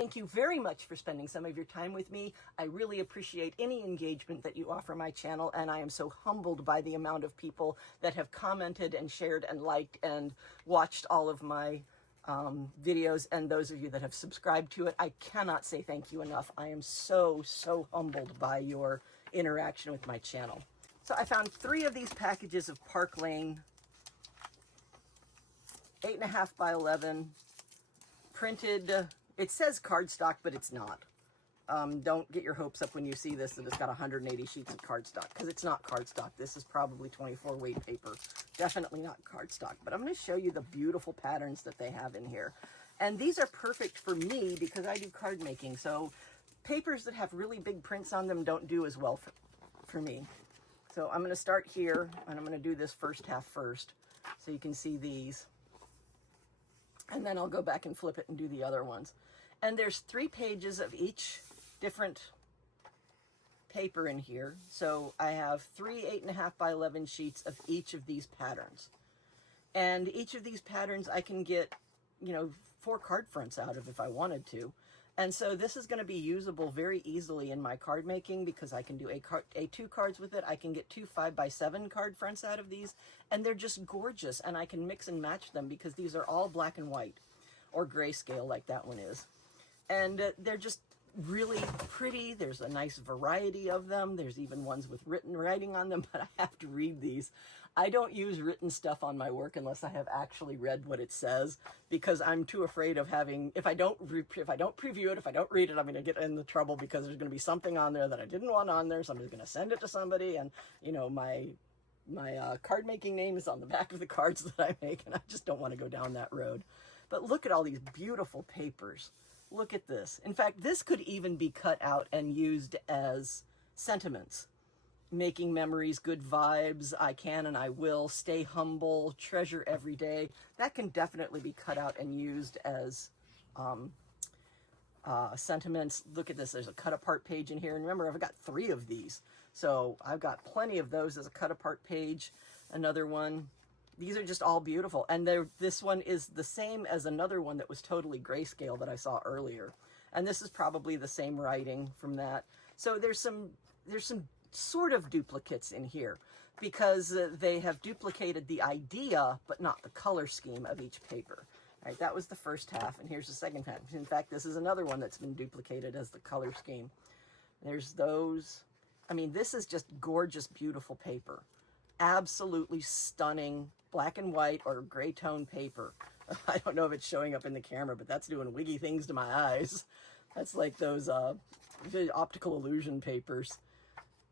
thank you very much for spending some of your time with me. I really appreciate any engagement that you offer my channel, and I am so humbled by the amount of people that have commented and shared and liked and watched all of my videos, and those of you that have subscribed to it. I cannot say thank you enough. I am so humbled by your interaction with my channel. So I found 3 of these packages of Park Lane 8.5 by 11 printed. It says cardstock, but it's not. Don't get your hopes up when you see this that it's got 180 sheets of cardstock, because it's not cardstock. This is probably 24 weight paper. Definitely not cardstock. But I'm going to show you the beautiful patterns that they have in here. And these are perfect for me because I do card making. So papers that have really big prints on them don't do as well for me. So I'm going to start here, and I'm going to do this first half first so you can see these. And then I'll go back and flip it and do the other ones. And there's 3 pages of each different paper in here. So I have 3 8.5 by 11 sheets of each of these patterns. And each of these patterns I can get, 4 card fronts out of if I wanted to. And so this is going to be usable very easily in my card making because I can do A2 cards with it. I can get 2 5 by 7 card fronts out of these, and they're just gorgeous, and I can mix and match them because these are all black and white or grayscale like that one is. And they're just really pretty. There's a nice variety of them. There's even ones with written writing on them, but I have to read these. I don't use written stuff on my work unless I have actually read what it says, because I'm too afraid of having, if I don't preview it, if I don't read it, I'm going to get in the trouble because there's going to be something on there that I didn't want on there. Somebody's going to send it to somebody, and my card making name is on the back of the cards that I make, and I just don't want to go down that road. But look at all these beautiful papers. Look at this. In fact, this could even be cut out and used as sentiments. Making memories, good vibes, I can and I will, stay humble, treasure every day. That can definitely be cut out and used as sentiments. Look at this. There's a cut apart page in here. And remember, I've got 3 of these. So I've got plenty of those as a cut apart page. Another one. These are just all beautiful. And this one is the same as another one that was totally grayscale that I saw earlier. And this is probably the same writing from that. So there's some sort of duplicates in here because they have duplicated the idea, but not the color scheme of each paper. All right, that was the first half, and here's the second half. In fact, this is another one that's been duplicated as the color scheme. There's those. I mean, this is just gorgeous, beautiful paper. Absolutely stunning black and white or gray tone paper. I don't know if it's showing up in the camera, but that's doing wiggy things to my eyes. That's like those optical illusion papers.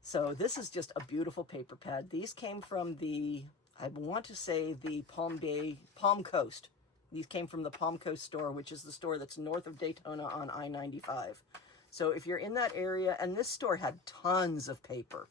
So this is just a beautiful paper pad. These came from I want to say the Palm Coast. These came from the Palm Coast store, which is the store that's north of Daytona on I-95. So if you're in that area, and this store had tons of paper.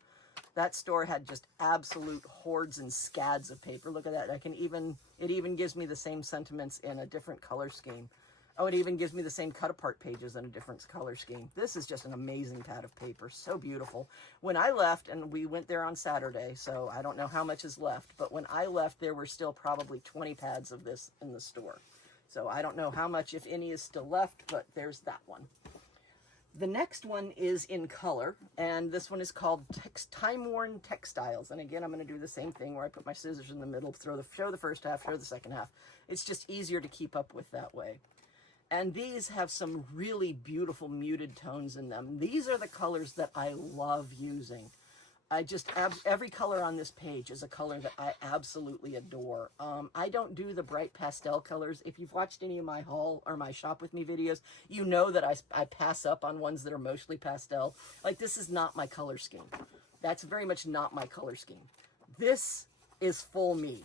That store had just absolute hordes and scads of paper. Look at that. It even gives me the same sentiments in a different color scheme. Oh, it even gives me the same cut apart pages in a different color scheme. This is just an amazing pad of paper. So beautiful. When I left, and we went there on Saturday, so I don't know how much is left, but when I left, there were still probably 20 pads of this in the store. So I don't know how much, if any, is still left, but there's that one. The next one is in color, and this one is called Timeworn Textiles. And again, I'm going to do the same thing where I put my scissors in the middle, show the first half, show the second half. It's just easier to keep up with that way. And these have some really beautiful muted tones in them. These are the colors that I love using. Every color on this page is a color that I absolutely adore. I don't do the bright pastel colors. If you've watched any of my haul or my shop with me videos, you know that I pass up on ones that are mostly pastel. Like, this is not my color scheme. That's very much not my color scheme. This is full me.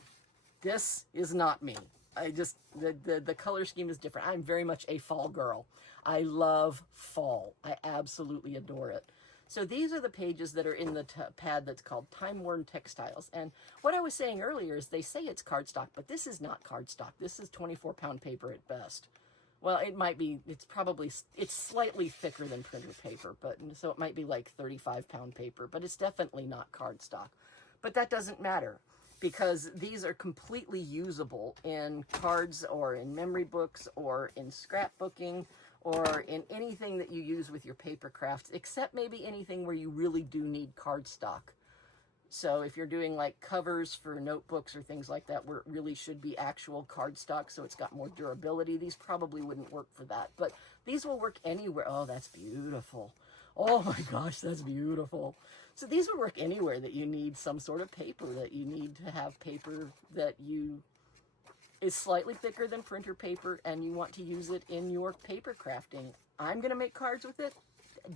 This is not me. The color scheme is different. I'm very much a fall girl. I love fall. I absolutely adore it. So these are the pages that are in the pad that's called Timeworn Textiles. And what I was saying earlier is they say it's cardstock, but this is not cardstock. This is 24-pound paper at best. Well, it might be, it's slightly thicker than printer paper, but so it might be like 35-pound paper, but it's definitely not cardstock. But that doesn't matter, because these are completely usable in cards or in memory books or in scrapbooking or in anything that you use with your paper crafts, except maybe anything where you really do need cardstock. So if you're doing like covers for notebooks or things like that, where it really should be actual cardstock, so it's got more durability, these probably wouldn't work for that. But these will work anywhere. Oh, that's beautiful. Oh my gosh, that's beautiful. So these would work anywhere that you need some sort of paper, that you need to have paper that is slightly thicker than printer paper, and you want to use it in your paper crafting. I'm going to make cards with it.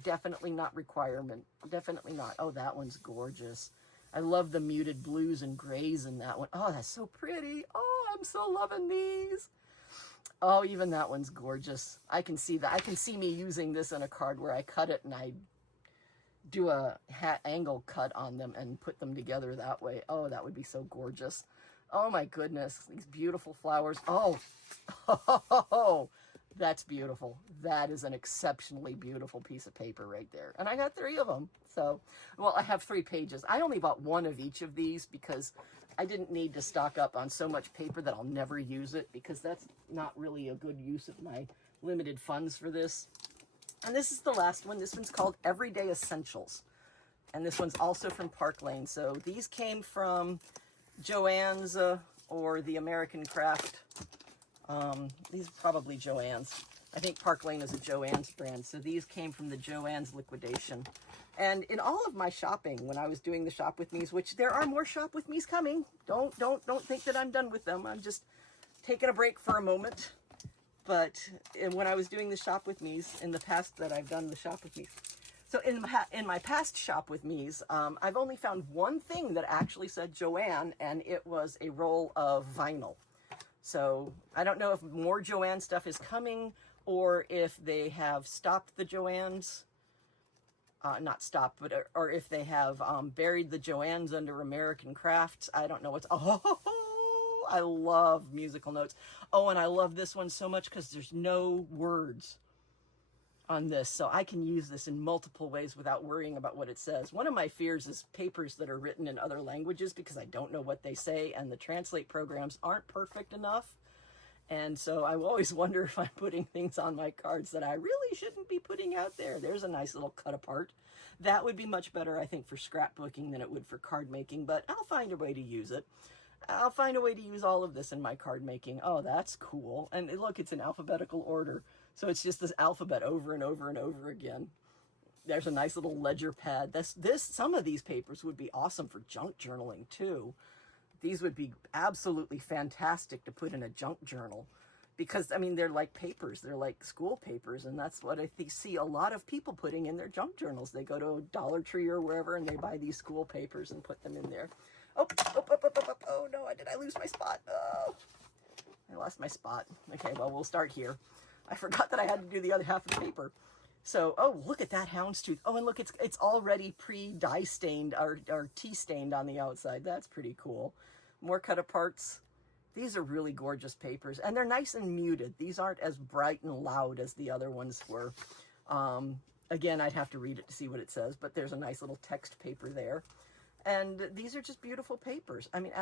Definitely not requirement. Definitely not. Oh, that one's gorgeous. I love the muted blues and grays in that one. Oh, that's so pretty. Oh, I'm so loving these. Oh, even that one's gorgeous. I can see that. I can see me using this in a card where I cut it and I do a hat angle cut on them and put them together that way. Oh, that would be so gorgeous. Oh my goodness, these beautiful flowers. Oh, that's beautiful. That is an exceptionally beautiful piece of paper right there. And I got 3 of them. So, well, I have 3 pages. I only bought 1 of each of these because I didn't need to stock up on so much paper that I'll never use it, because that's not really a good use of my limited funds for this. And this is the last one. This one's called Everyday Essentials. And this one's also from Park Lane. So these came from Joann's or the American Craft. These are probably Joann's. I think Park Lane is a Joann's brand. So these came from the Joann's liquidation. And in all of my shopping, when I was doing the Shop With Me's, which there are more Shop With Me's coming. Don't think that I'm done with them. I'm just taking a break for a moment. But when I was doing the Shop With Me's in the past that I've done the Shop With Me's, so in my past Shop With Me's, I've only found one thing that actually said Joann, and it was a roll of vinyl. So I don't know if more Joann stuff is coming, or if they have stopped the Joann's, not stopped, but or if they have buried the Joann's under American Crafts. I don't know what's. Oh, I love musical notes. Oh, and I love this one so much because there's no words on this, so I can use this in multiple ways without worrying about what it says. One of my fears is papers that are written in other languages, because I don't know what they say, and the translate programs aren't perfect enough. And so I always wonder if I'm putting things on my cards that I really shouldn't be putting out there. There's a nice little cut apart. That would be much better, I think, for scrapbooking than it would for card making, but I'll find a way to use it. I'll find a way to use all of this in my card making. Oh, that's cool. And look, it's in alphabetical order. So it's just this alphabet over and over and over again. There's a nice little ledger pad. Some of these papers would be awesome for junk journaling too. These would be absolutely fantastic to put in a junk journal, because I mean, they're like papers. They're like school papers, and that's what I see a lot of people putting in their junk journals. They go to Dollar Tree or wherever and they buy these school papers and put them in there. Oh no, did I lose my spot? Oh, I lost my spot. Okay, well, we'll start here. I forgot that I had to do the other half of the paper. So, oh, look at that houndstooth. Oh, and look, it's already pre-dye stained or tea stained on the outside. That's pretty cool. More cut aparts. These are really gorgeous papers, and they're nice and muted. These aren't as bright and loud as the other ones were. Again, I'd have to read it to see what it says, but there's a nice little text paper there. And these are just beautiful papers. I mean,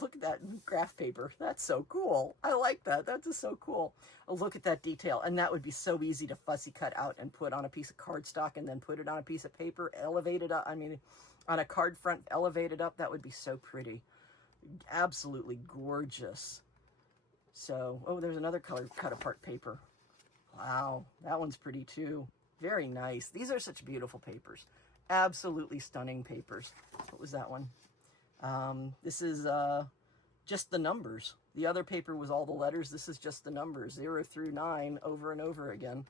look at that graph paper. That's so cool. I like that. That's just so cool. Oh, look at that detail. And that would be so easy to fussy cut out and put on a piece of cardstock, and then put it on a piece of paper, elevate it up. I mean, on a card front, elevate it up. That would be so pretty. Absolutely gorgeous. So, oh, there's another color cut apart paper. Wow, that one's pretty too. Very nice. These are such beautiful papers. Absolutely stunning papers. What was that one? This is just the numbers. The other paper was all the letters. This is just the numbers, 0 through 9, over and over again.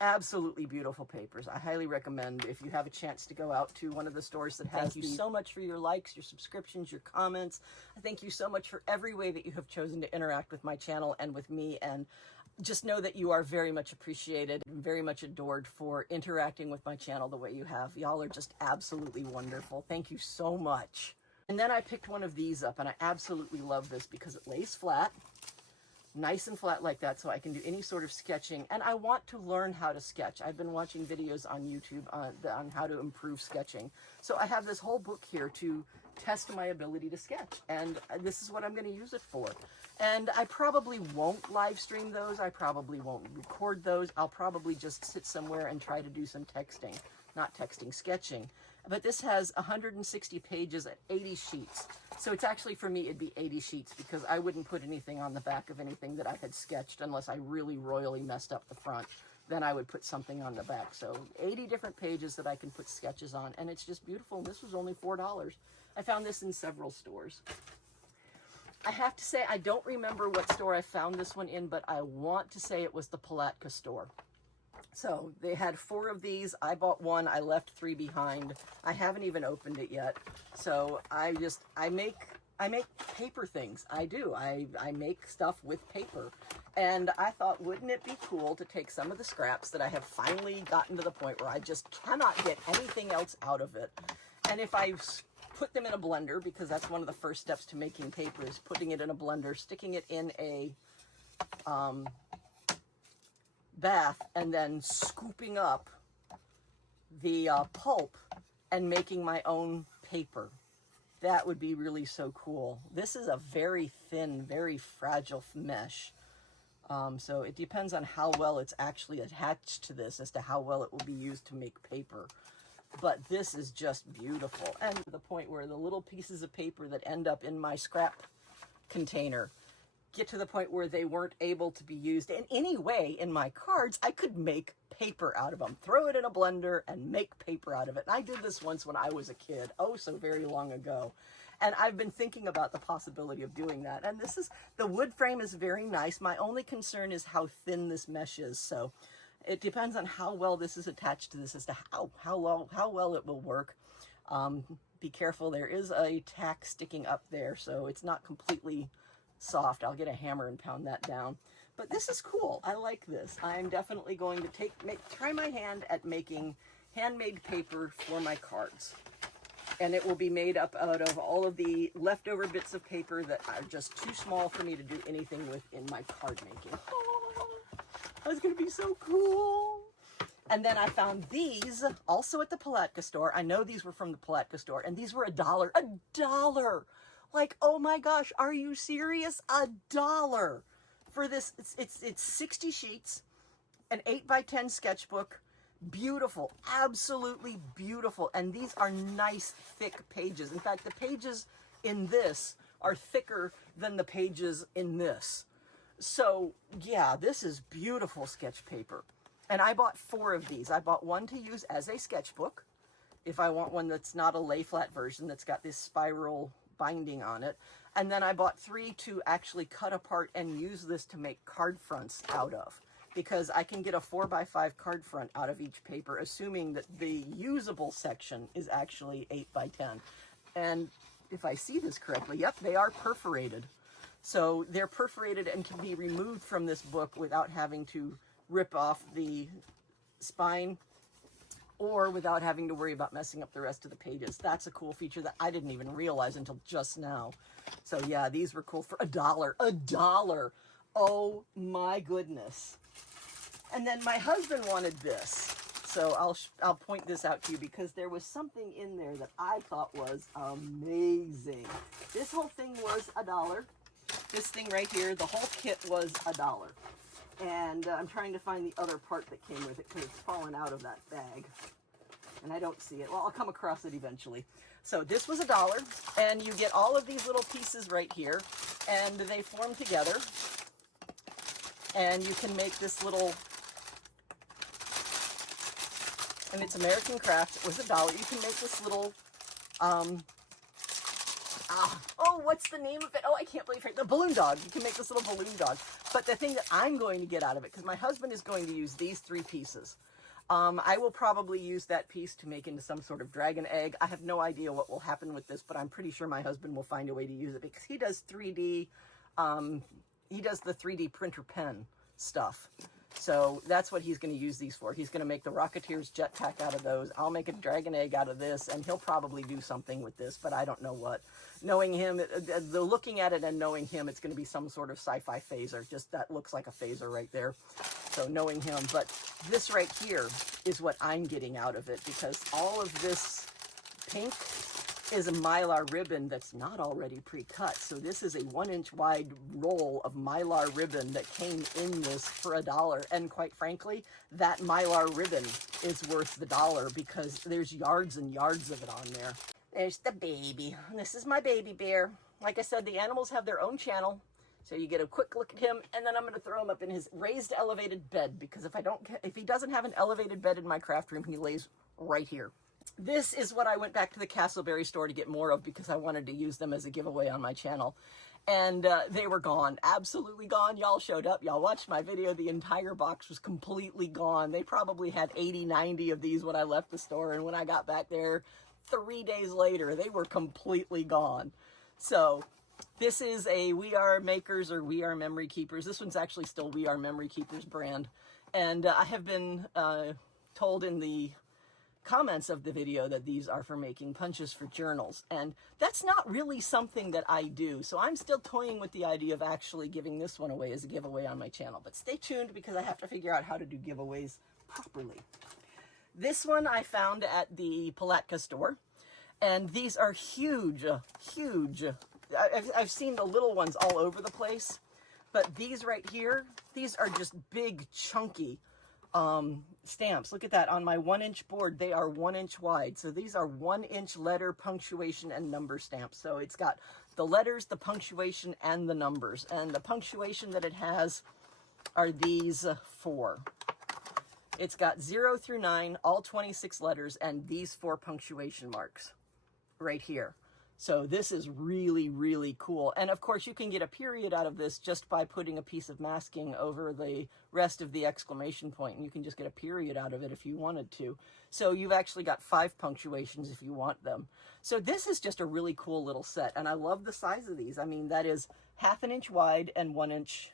Absolutely beautiful papers. I highly recommend, if you have a chance to go out to one of the stores that has. Thank you so much for your likes, your subscriptions, your comments. Thank you so much for every way that you have chosen to interact with my channel and with me. And just know that you are very much appreciated and very much adored for interacting with my channel the way you have. Y'all are just absolutely wonderful. Thank you so much. And then I picked one of these up, and I absolutely love this because it lays flat, nice and flat like that, so I can do any sort of sketching. And I want to learn how to sketch. I've been watching videos on YouTube on how to improve sketching. So I have this whole book here to test my ability to sketch. And this is what I'm going to use it for. And I probably won't live stream those. I probably won't record those. I'll probably just sit somewhere and try to do some texting. Not texting, sketching. But this has 160 pages at 80 sheets. So it's actually, for me, it'd be 80 sheets because I wouldn't put anything on the back of anything that I had sketched unless I really royally messed up the front. Then I would put something on the back. So 80 different pages that I can put sketches on. And it's just beautiful. And this was only $4. I found this in several stores. I have to say, I don't remember what store I found this one in, but I want to say it was the Palatka store. So they had 4 of these. I bought 1. I left 3 behind. I haven't even opened it yet. So I make paper things. I do. I make stuff with paper. And I thought, wouldn't it be cool to take some of the scraps that I have finally gotten to the point where I just cannot get anything else out of it. And if I put them in a blender, because that's one of the first steps to making paper, is putting it in a blender, sticking it in a bath, and then scooping up the pulp and making my own paper. That would be really so cool. This is a very thin, very fragile mesh. So it depends on how well it's actually attached to this as to how well it will be used to make paper. But this is just beautiful. And to the point where the little pieces of paper that end up in my scrap container get to the point where they weren't able to be used in any way in my cards. I could make paper out of them, throw it in a blender and make paper out of it. And I did this once when I was a kid, oh so very long ago. And I've been thinking about the possibility of doing that. And this is, the wood frame is very nice. My only concern is how thin this mesh is. So it depends on how well this is attached to this as to how well it will work. Be careful, there is a tack sticking up there, so it's not completely soft. I'll get a hammer and pound that down. But this is cool. I like this. I'm definitely going to try my hand at making handmade paper for my cards. And it will be made up out of all of the leftover bits of paper that are just too small for me to do anything with in my card making. Oh, that's going to be so cool. And then I found these also at the Palatka store. I know these were from the Palatka store, and these were $1. $1! Like, oh my gosh, are you serious? $1 for this. It's 60 sheets, an 8x10 sketchbook. Beautiful, absolutely beautiful. And these are nice, thick pages. In fact, the pages in this are thicker than the pages in this. So yeah, this is beautiful sketch paper. And I bought 4 of these. I bought one to use as a sketchbook, if I want one that's not a lay flat version that's got this spiral binding on it. And then I bought 3 to actually cut apart and use this to make card fronts out of, because I can get a 4x5 card front out of each paper, assuming that the usable section is actually 8x10. And if I see this correctly, yep, they are perforated. So they're perforated and can be removed from this book without having to rip off the spine or without having to worry about messing up the rest of the pages. That's a cool feature that I didn't even realize until just now. So yeah, these were cool for $1. $1! Oh my goodness. And then my husband wanted this. So I'll point this out to you because there was something in there that I thought was amazing. This whole thing was $1. This thing right here, the whole kit was $1. And I'm trying to find the other part that came with it because it's fallen out of that bag. And I don't see it. Well, I'll come across it eventually. So this was $1, and you get all of these little pieces right here, and they form together. And you can make this little, and it's American Craft. It was $1. You can make this little, oh, what's the name of it? Oh, I can't believe it. The balloon dog. You can make this little balloon dog. But the thing that I'm going to get out of it, because my husband is going to use these 3 pieces. I will probably use that piece to make into some sort of dragon egg. I have no idea what will happen with this, but I'm pretty sure my husband will find a way to use it because he does 3D, he does the 3D printer pen stuff. So that's what he's going to use these for. He's going to make the Rocketeer's jetpack out of those. I'll make a dragon egg out of this, and he'll probably do something with this, but I don't know what. Knowing him, looking at it and knowing him, it's going to be some sort of sci-fi phaser. Just that looks like a phaser right there. So knowing him, but this right here is what I'm getting out of it, because all of this pink is a Mylar ribbon that's not already pre-cut. So this is a 1-inch wide roll of Mylar ribbon that came in this for $1. And quite frankly, that Mylar ribbon is worth the $1 because there's yards and yards of it on there. There's the baby. This is my baby bear. Like I said, the animals have their own channel. So you get a quick look at him, and then I'm going to throw him up in his raised elevated bed, because if he doesn't have an elevated bed in my craft room, he lays right here. This is what I went back to the Castleberry store to get more of, because I wanted to use them as a giveaway on my channel. And they were gone, absolutely gone. Y'all showed up, y'all watched my video, the entire box was completely gone. They probably had 80, 90 of these when I left the store, and when I got back there 3 days later, they were completely gone. So this is a We Are Makers or We Are Memory Keepers. This one's actually still We Are Memory Keepers brand. And I have been told in the comments of the video that these are for making punches for journals. And that's not really something that I do. So I'm still toying with the idea of actually giving this one away as a giveaway on my channel. But stay tuned, because I have to figure out how to do giveaways properly. This one I found at the Palatka store. And these are huge, huge. I've seen the little ones all over the place, but these right here, these are just big, chunky stamps. Look at that. On my 1-inch board, they are 1 inch wide. So these are 1-inch letter, punctuation, and number stamps. So it's got the letters, the punctuation, and the numbers. And the punctuation that it has are these 4. It's got 0 through 9, all 26 letters, and these 4 punctuation marks right here. So this is really, really cool. And of course, you can get a period out of this just by putting a piece of masking over the rest of the exclamation point, and you can just get a period out of it if you wanted to. So you've actually got 5 punctuations if you want them. So this is just a really cool little set, and I love the size of these. I mean, that is 1/2 inch wide and 1 inch.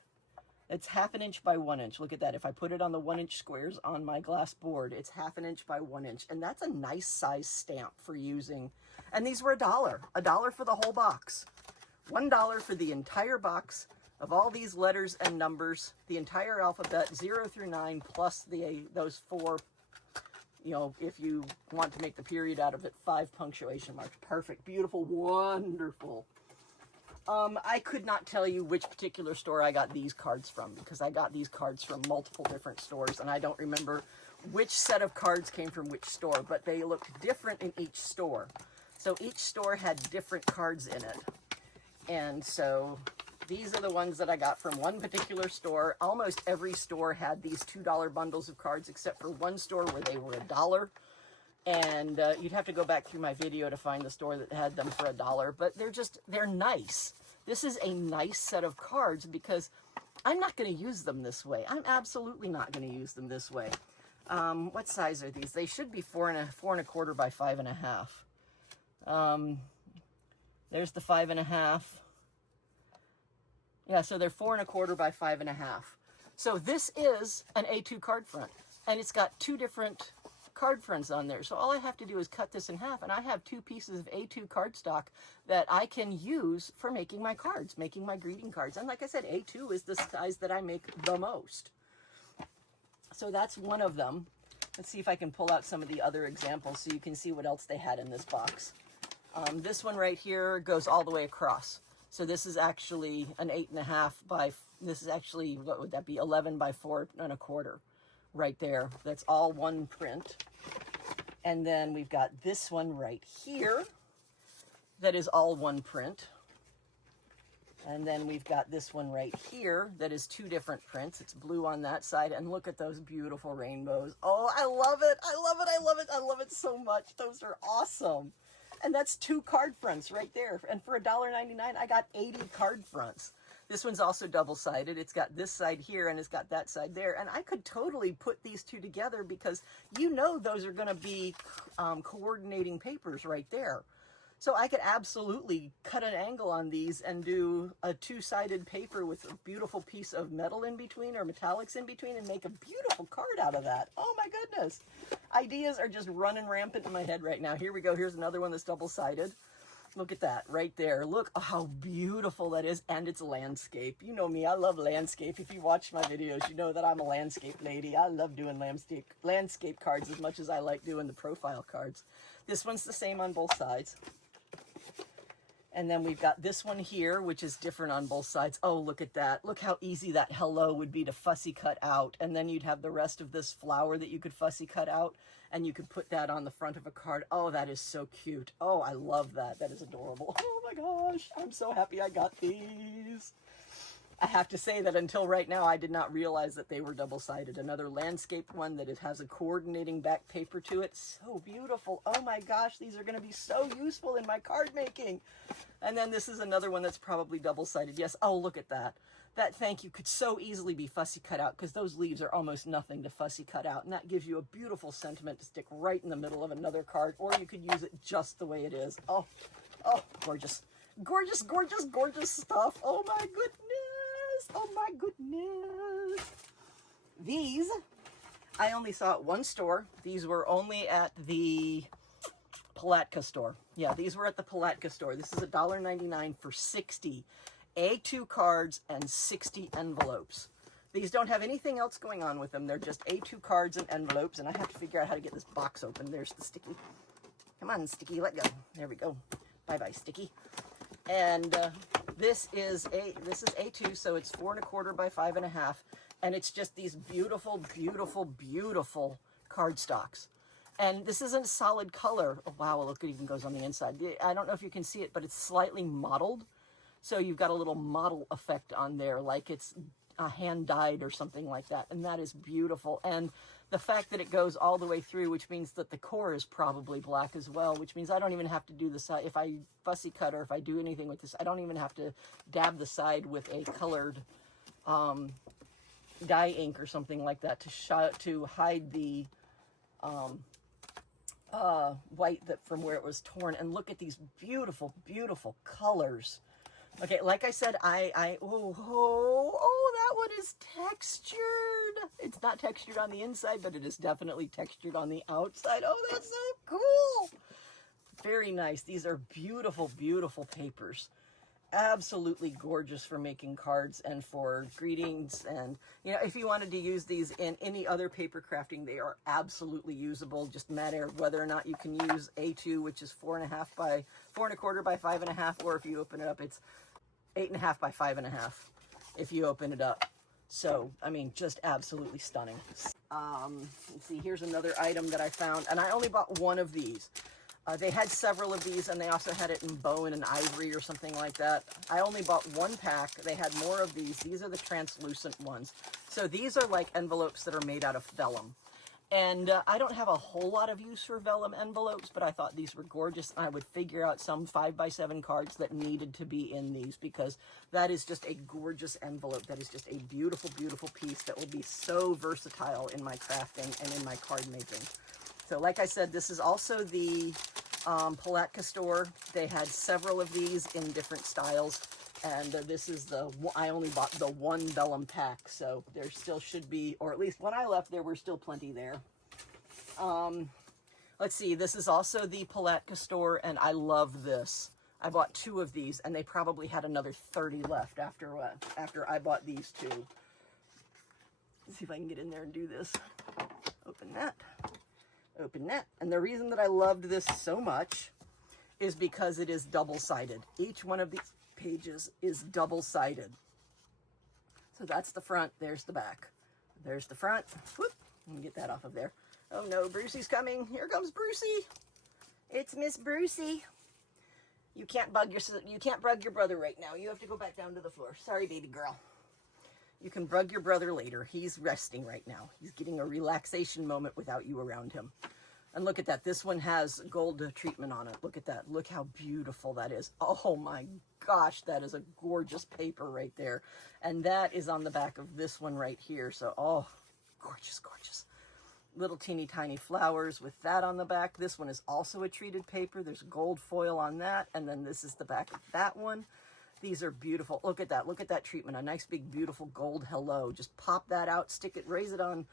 It's 1/2 inch by 1 inch. Look at that. If I put it on the 1-inch squares on my glass board, it's 1/2 inch by 1 inch. And that's a nice size stamp for using. And these were $1. $1 for the whole box. $1 for the entire box of all these letters and numbers, the entire alphabet, 0 through 9, plus those 4, you know, if you want to make the period out of it, 5 punctuation marks. Perfect, beautiful, wonderful. I could not tell you which particular store I got these cards from, because I got these cards from multiple different stores, and I don't remember which set of cards came from which store, but they looked different in each store. So each store had different cards in it. And so these are the ones that I got from one particular store. Almost every store had these $2 bundles of cards, except for one store where they were $1. And you'd have to go back through my video to find the store that had them for $1. But they're nice. This is a nice set of cards because I'm not going to use them this way. I'm absolutely not going to use them this way. What size are these? They should be 4 1/4 by 5 1/2. There's the 5 1/2. Yeah, so they're 4 1/4 by 5 1/2. So this is an A2 card front, and it's got 2 different card fronts on there. So all I have to do is cut this in half, and I have 2 pieces of A2 cardstock that I can use for making my cards, making my greeting cards. And like I said, A2 is the size that I make the most. So that's one of them. Let's see if I can pull out some of the other examples so you can see what else they had in this box. This one right here goes all the way across. So this is actually an 8 1/2 by, this is actually, what would that be, 11 by 4 1/4 right there. That's all one print. And then we've got this one right here that is all one print. And then we've got this one right here that is 2 different prints. It's blue on that side, and look at those beautiful rainbows. Oh, I love it. I love it. I love it. I love it so much. Those are awesome. And that's 2 card fronts right there. And for $1.99, I got 80 card fronts. This one's also double-sided. It's got this side here and it's got that side there. And I could totally put these 2 together because you know those are going to be coordinating papers right there. So I could absolutely cut an angle on these and do a 2-sided paper with a beautiful piece of metal in between or metallics in between and make a beautiful card out of that. Oh my goodness. Ideas are just running rampant in my head right now. Here we go. Here's another one that's double-sided. Look at that right there. Look how beautiful that is. And it's landscape. You know me. I love landscape. If you watch my videos, you know that I'm a landscape lady. I love doing landscape cards as much as I like doing the profile cards. This one's the same on both sides. And then we've got this one here, which is different on both sides. Oh, look at that. Look how easy that hello would be to fussy cut out. And then you'd have the rest of this flower that you could fussy cut out, and you could put that on the front of a card. Oh, that is so cute. Oh, I love that. That is adorable. Oh my gosh, I'm so happy I got these. I have to say that until right now, I did not realize that they were double-sided. Another landscape one that it has a coordinating back paper to it. So beautiful. Oh my gosh, these are going to be so useful in my card making. And then this is another one that's probably double-sided. Yes, oh, look at that. That thank you could so easily be fussy cut out because those leaves are almost nothing to fussy cut out. And that gives you a beautiful sentiment to stick right in the middle of another card, or you could use it just the way it is. Oh, oh, gorgeous. Gorgeous, gorgeous, gorgeous stuff. Oh my goodness. Oh my goodness. These, I only saw at one store. These were only at the Palatka store. Yeah, these were at the Palatka store. This is $1.99 for 60 A2 cards and 60 envelopes. These don't have anything else going on with them. They're just A2 cards and envelopes, and I have to figure out how to get this box open. There's the sticky. Come on, sticky, let go. There we go. Bye-bye, sticky. And this is A2, so it's 4 1/4 by 5 1/2, and it's just these beautiful, beautiful, beautiful cardstocks. And this isn't solid color. Oh, wow, look, it even goes on the inside. I don't know if you can see it, but it's slightly mottled. So you've got a little model effect on there, like it's hand dyed or something like that. And that is beautiful. And the fact that it goes all the way through, which means that the core is probably black as well, which means I don't even have to do the side. If I fussy cut or if I do anything with this, I don't even have to dab the side with a colored dye ink or something like that to hide the white that from where it was torn. And look at these beautiful, beautiful colors. Okay, like I said, oh, that one is textured. It's not textured on the inside, but it is definitely textured on the outside. Oh, that's so cool. Very nice. These are beautiful, beautiful papers. Absolutely gorgeous for making cards and for greetings. And, you know, if you wanted to use these in any other paper crafting, they are absolutely usable. Just a matter of whether or not you can use A2, which is 4 1/2 by 4 1/4 by 5 1/2, or if you open it up, it's 8 1/2 by 5 1/2 if you open it up. So, I mean, just absolutely stunning. Let's see, here's another item that I found, and I only bought one of these. They had several of these, and they also had it in bone and ivory or something like that. I only bought one pack. They had more of these. These are the translucent ones. So these are like envelopes that are made out of vellum. And I don't have a whole lot of use for vellum envelopes, but I thought these were gorgeous. I would figure out some 5x7 cards that needed to be in these, because that is just a gorgeous envelope. That is just a beautiful, beautiful piece that will be so versatile in my crafting and in my card making. So like I said, this is also the Palatka store. They had several of these in different styles. And this is I only bought the one vellum pack, so there still should be, or at least when I left, there were still plenty there. Let's see, this is also the Palatka store, and I love this. I bought 2 of these, and they probably had another 30 left after I bought these 2. Let's see if I can get in there and do this. Open that. Open that. And the reason that I loved this so much is because it is double-sided. Each one of these pages is double-sided. So that's the front, there's the back. There's the front. Whoop, let me get that off of there. Oh no, Brucey's coming. Here comes Brucey. It's Miss Brucey. You can't bug your brother right now. You have to go back down to the floor. Sorry, baby girl. You can bug your brother later. He's resting right now. He's getting a relaxation moment without you around him. And look at that. This one has gold treatment on it. Look at that. Look how beautiful that is. Oh my gosh, that is a gorgeous paper right there. And that is on the back of this one right here. So, oh, gorgeous, gorgeous. Little teeny tiny flowers with that on the back. This one is also a treated paper. There's gold foil on that. And then this is the back of that one. These are beautiful. Look at that. Look at that treatment. A nice big beautiful gold hello. Just pop that out, stick it, raise it on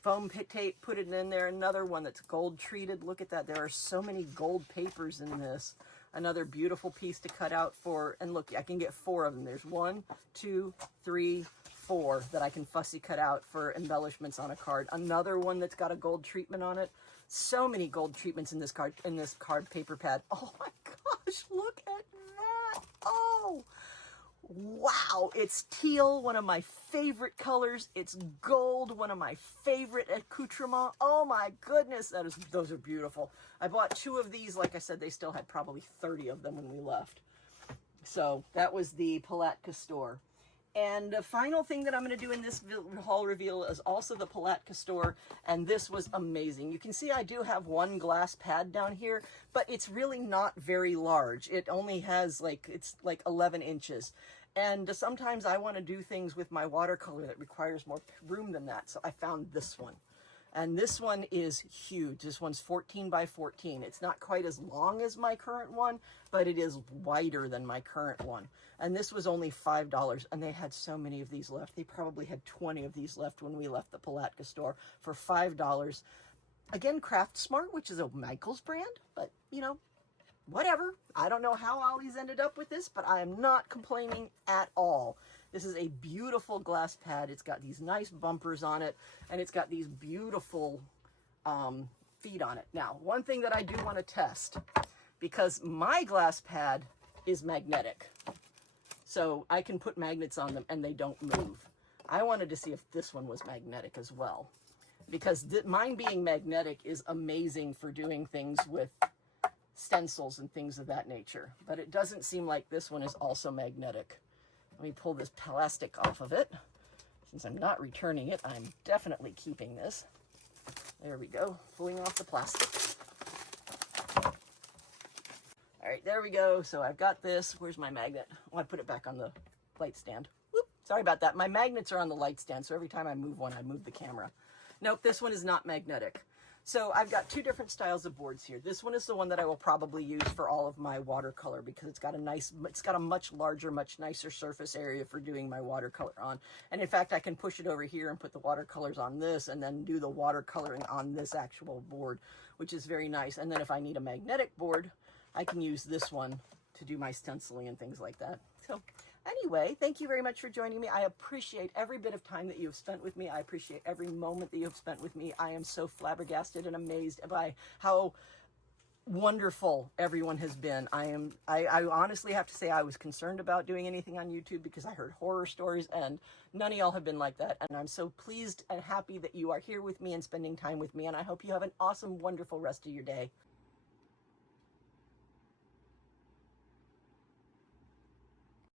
foam tape, put it in there. Another one that's gold treated. Look at that. There are so many gold papers in this. Another beautiful piece to cut out for, and look, I can get 4 of them. There's 1, 2, 3, 4 that I can fussy cut out for embellishments on a card. Another one that's got a gold treatment on it. So many gold treatments in this card paper pad. Oh my God. gosh, look at that. Oh, wow. It's teal, one of my favorite colors. It's gold, one of my favorite accoutrements. Oh my goodness, those are beautiful. I bought 2 of these. Like I said, they still had probably 30 of them when we left. So that was the Palatka store. And the final thing that I'm going to do in this haul reveal is also the Palatka store, and this was amazing. You can see I do have one glass pad down here, but it's really not very large. It only has it's like 11 inches. And sometimes I want to do things with my watercolor that requires more room than that, so I found this one. And this one is huge. This one's 14 by 14. It's not quite as long as my current one, but it is wider than my current one. And this was only $5, and they had so many of these left. They probably had 20 of these left when we left the Palatka store for $5. Again, Craft Smart, which is a Michaels brand, but you know, whatever. I don't know how Ollie's ended up with this, but I am not complaining at all. This is a beautiful glass pad. It's got these nice bumpers on it, and it's got these beautiful feet on it. Now, one thing that I do want to test, because my glass pad is magnetic, so I can put magnets on them and they don't move. I wanted to see if this one was magnetic as well, because mine being magnetic is amazing for doing things with stencils and things of that nature, but it doesn't seem like this one is also magnetic. Let me pull this plastic off of it. Since I'm not returning it, I'm definitely keeping this. There we go, pulling off the plastic. All right, there we go. So I've got this. Where's my magnet? Oh, I put it back on the light stand. Whoop, sorry about that. My magnets are on the light stand, so every time I move one, I move the camera. Nope, this one is not magnetic. So I've got 2 different styles of boards here. This one is the one that I will probably use for all of my watercolor, because it's got a much larger, much nicer surface area for doing my watercolor on. And in fact, I can push it over here and put the watercolors on this and then do the watercoloring on this actual board, which is very nice. And then if I need a magnetic board, I can use this one to do my stenciling and things like that. So anyway, thank you very much for joining me. I appreciate every bit of time that you have spent with me. I appreciate every moment that you have spent with me. I am so flabbergasted and amazed by how wonderful everyone has been. I honestly have to say I was concerned about doing anything on YouTube because I heard horror stories, and none of y'all have been like that. And I'm so pleased and happy that you are here with me and spending time with me. And I hope you have an awesome, wonderful rest of your day.